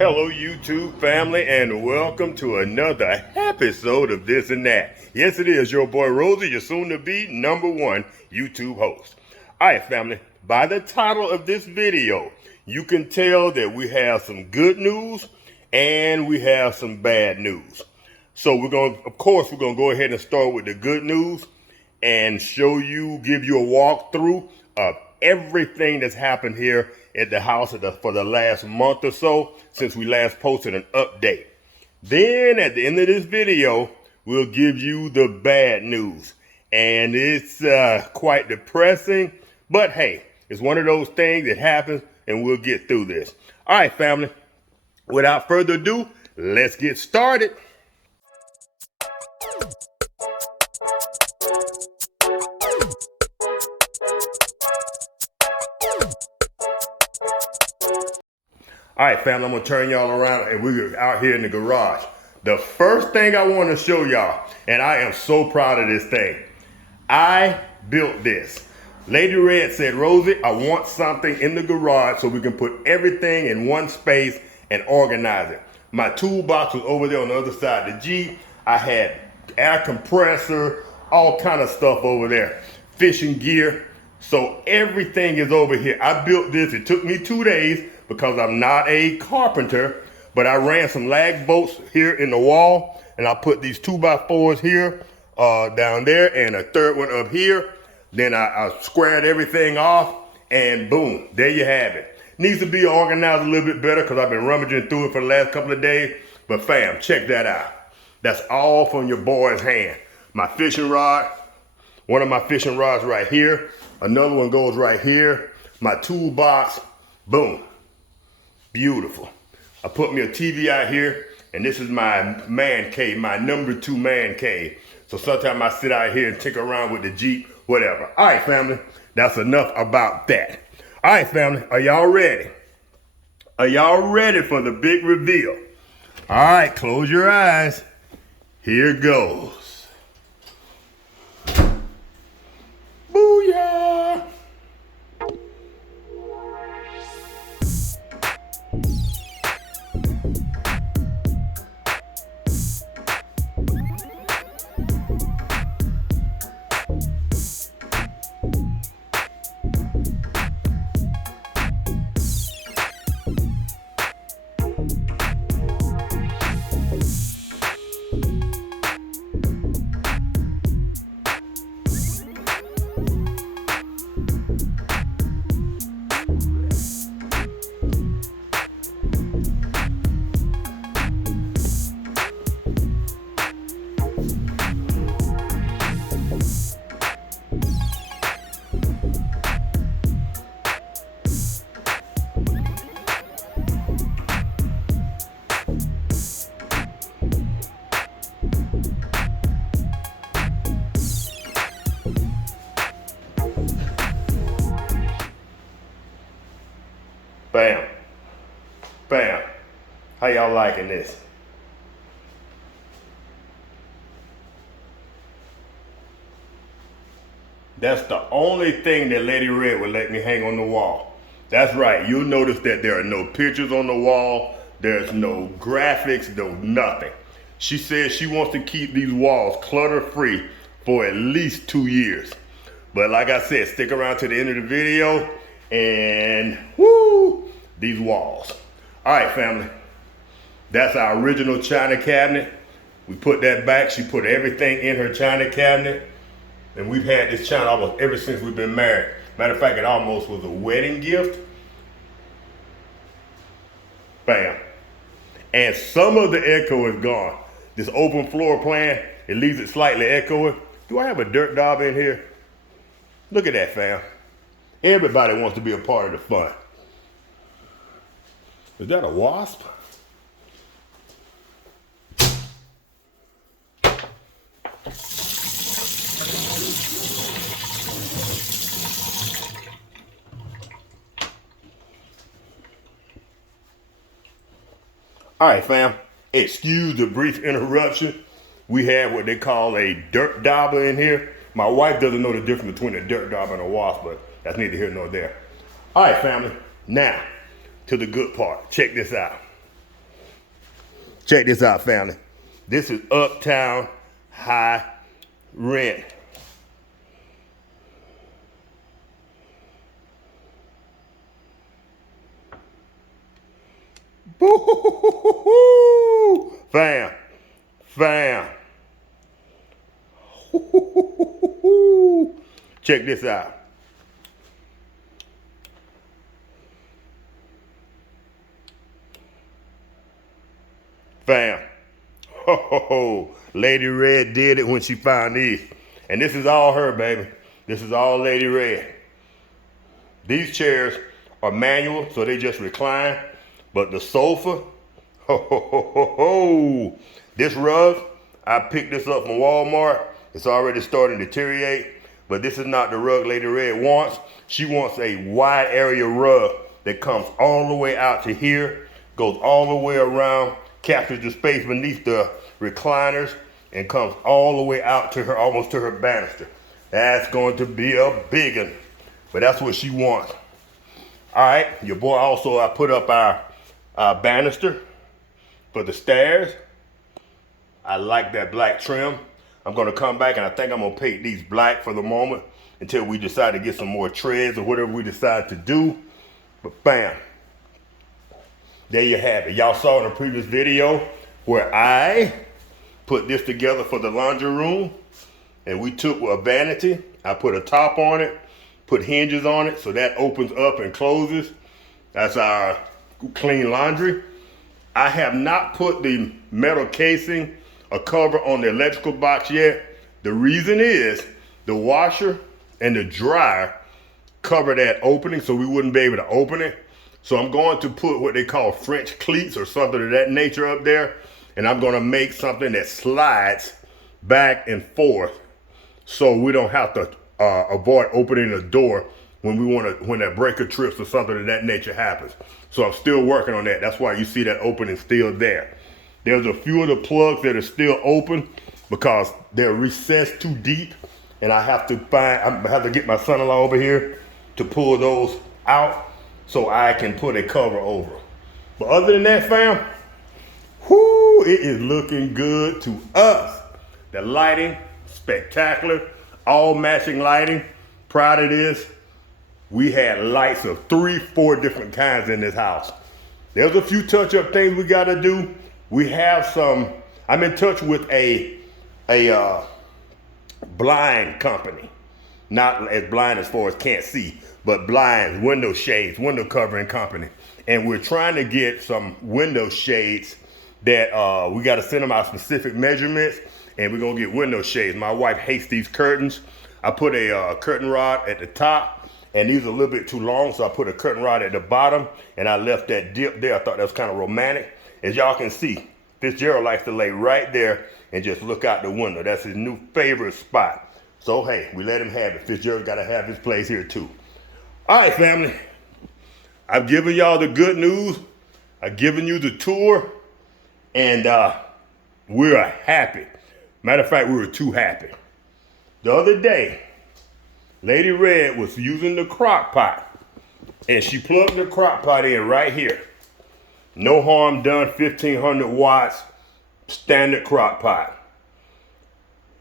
Hello, YouTube family, and welcome to another episode of This and That. Yes, it is your boy Rosie, your soon-to-be #1 YouTube host. All right, family, by the title of this video, you can tell that we have some good news and we have some bad news. So we're going to go ahead and start with the good news and give you a walkthrough of everything that's happened here at the house for the last month or so since we last posted an update. Then at the end of this video, we'll give you the bad news. And it's quite depressing, but hey, it's one of those things that happens and we'll get through this. All right, family, without further ado, let's get started. All right, family, I'm gonna turn y'all around and we're out here in the garage. The first thing I wanna show y'all, and I am so proud of this thing. I built this. Lady Red said, Rosie, I want something in the garage so we can put everything in one space and organize it. My toolbox was over there on the other side of the Jeep. I had air compressor, all kind of stuff over there, fishing gear. So everything is over here. I built this, it took me 2 days because I'm not a carpenter, but I ran some lag bolts here in the wall and I put these 2x4s here, down there, and a third one up here. Then I squared everything off and boom, there you have it. Needs to be organized a little bit better because I've been rummaging through it for the last couple of days, but fam, check that out. That's all from your boy's hand. My fishing rod, one of my fishing rods right here, another one goes right here, my toolbox, boom. Beautiful. I put me a TV out here, and this is my man cave, my #2 man cave. So sometimes I sit out here and tinker around with the Jeep, whatever. All right, family, that's enough about that. All right, family, are y'all ready? Are y'all ready for the big reveal? All right, close your eyes. Here goes. Booyah! Bam. Bam. How y'all liking this? That's the only thing that Lady Red would let me hang on the wall. That's right, you'll notice that there are no pictures on the wall, there's no graphics, no nothing. She says she wants to keep these walls clutter-free for at least 2 years. But like I said, stick around to the end of the video and whoo, these walls. All right, family, that's our original china cabinet. We put that back. She put everything in her china cabinet. And we've had this china almost ever since we've been married. Matter of fact, it almost was a wedding gift. Bam. And some of the echo is gone. This open floor plan, it leaves it slightly echoing. Do I have a dirt daub in here? Look at that, fam. Everybody wants to be a part of the fun. Is that a wasp? All right, fam. Excuse the brief interruption. We have what they call a dirt dauber in here. My wife doesn't know the difference between a dirt dauber and a wasp, but that's neither here nor there. All right, family. Now, to the good part. Check this out. Check this out, family. This is Uptown High Rent. Boo-hoo-hoo-hoo-hoo. Fam. Check this out. Fam. Ho, ho, ho. Lady Red did it when she found these. And this is all her, baby. This is all Lady Red. These chairs are manual, so they just recline. But the sofa, ho, ho, ho, ho, ho. This rug, I picked this up from Walmart. It's already starting to deteriorate, but this is not the rug Lady Red wants. She wants a wide area rug that comes all the way out to here, goes all the way around, captures the space beneath the recliners, and comes all the way out to her, almost to her banister. That's going to be a big one, but that's what she wants. All right, your boy also, I put up our banister for the stairs. I like that black trim. I'm gonna come back and I think I'm gonna paint these black for the moment until we decide to get some more treads or whatever we decide to do. But bam, there you have it. Y'all saw in the previous video where I put this together for the laundry room, and we took a vanity, I put a top on it, put hinges on it so that opens up and closes. That's our clean laundry. I have not put the metal casing or cover on the electrical box yet. The reason is the washer and the dryer cover that opening, so we wouldn't be able to open it. So I'm going to put what they call French cleats or something of that nature up there, and I'm going to make something that slides back and forth so we don't have to avoid opening the door when that breaker trips or something of that nature happens. So I'm still working on that. That's why you see that opening still there. There's a few of the plugs that are still open because they're recessed too deep, and I have to get my son-in-law over here to pull those out so I can put a cover over. But other than that, fam, whoo, it is looking good to us. The lighting, spectacular, all matching lighting. Proud of this. We had lights of 3-4 different kinds in this house. There's a few touch-up things we gotta do. We have I'm in touch with a blind company. Not as blind as far as can't see, but blind, window shades, window covering company. And we're trying to get some window shades that we gotta send them our specific measurements, and we're gonna get window shades. My wife hates these curtains. I put a curtain rod at the top, and these are a little bit too long, so I put a curtain rod at the bottom, and I left that dip there. I thought that was kind of romantic. As y'all can see, Fitzgerald likes to lay right there and just look out the window. That's his new favorite spot. So hey, we let him have it. Fitzgerald got to have his place here too. All right, family. I've given y'all the good news. I've given you the tour, and we're happy. Matter of fact, we were too happy. The other day, Lady Red was using the crock pot, and she plugged the crock pot in right here. No harm done, 1500 watts, standard crock pot.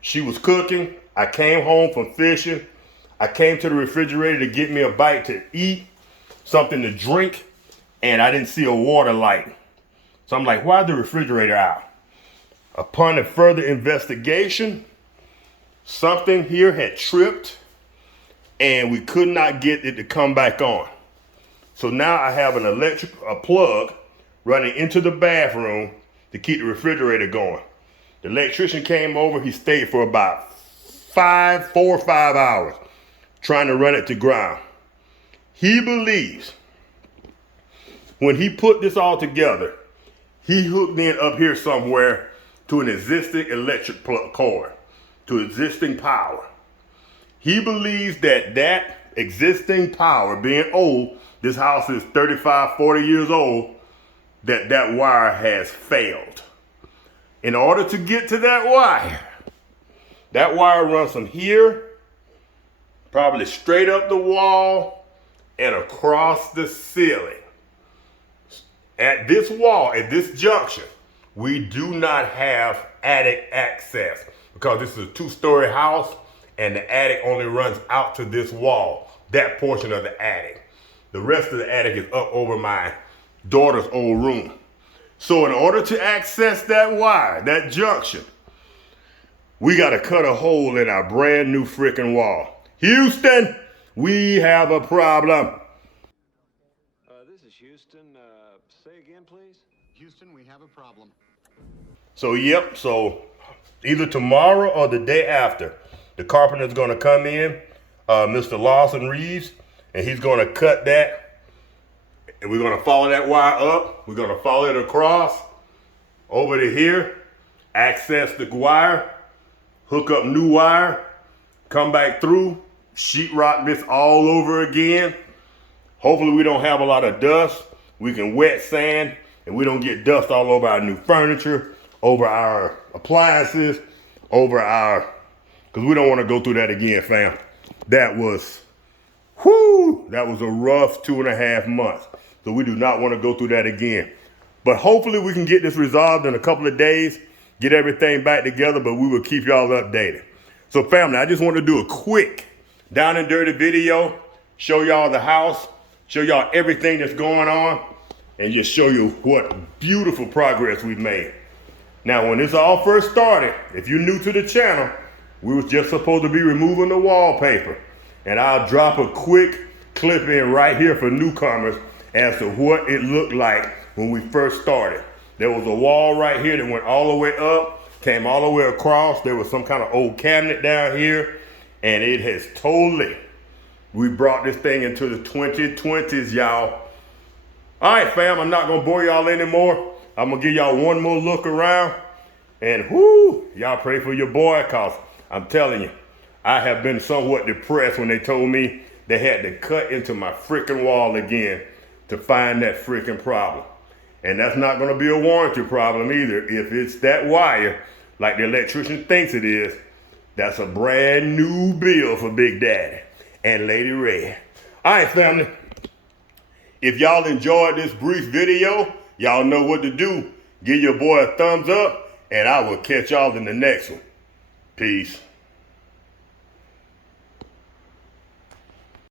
She was cooking. I came home from fishing. I came to the refrigerator to get me a bite to eat, something to drink, and I didn't see a water light. So I'm like, why's the refrigerator out? Upon a further investigation, something here had tripped, and we could not get it to come back on. So now I have a plug running into the bathroom to keep the refrigerator going. The electrician came over. He stayed for about 4 or 5 hours trying to run it to ground. He believes when he put this all together, he hooked in up here somewhere to an existing electric cord, to existing power. He believes that existing power, being old, this house is 35, 40 years old, that wire has failed. In order to get to that wire runs from here, probably straight up the wall and across the ceiling. At this wall, at this junction, we do not have attic access because this is a 2-story house and the attic only runs out to this wall, that portion of the attic. The rest of the attic is up over my daughter's old room. So in order to access that wire, that junction, we got to cut a hole in our brand new freaking wall. Houston, we have a problem. This is Houston. Say again, please. Houston, we have a problem. So either tomorrow or the day after, the carpenter's going to come in, Mr. Lawson Reeves, and he's going to cut that, and we're going to follow that wire up. We're going to follow it across over to here, access the wire, hook up new wire, come back through, sheetrock this all over again. Hopefully we don't have a lot of dust. We can wet sand and we don't get dust all over our new furniture, over our appliances, because we don't want to go through that again, fam. That was a rough 2.5 months. So we do not want to go through that again. But hopefully we can get this resolved in a couple of days, get everything back together, but we will keep y'all updated. So family, I just want to do a quick down and dirty video, show y'all the house, show y'all everything that's going on, and just show you what beautiful progress we've made. Now, when this all first started, if you're new to the channel, we was just supposed to be removing the wallpaper. And I'll drop a quick clip in right here for newcomers as to what it looked like when we first started. There was a wall right here that went all the way up, came all the way across. There was some kind of old cabinet down here, and it has we brought this thing into the 2020s, y'all. All right, fam, I'm not gonna bore y'all anymore. I'm gonna give y'all one more look around, and y'all pray for your boy, cause I'm telling you, I have been somewhat depressed when they told me they had to cut into my freaking wall again to find that freaking problem. And that's not gonna be a warranty problem either. If it's that wire, like the electrician thinks it is, that's a brand new bill for Big Daddy and Lady Red. All right, family. If y'all enjoyed this brief video, y'all know what to do. Give your boy a thumbs up, and I will catch y'all in the next one. Peace.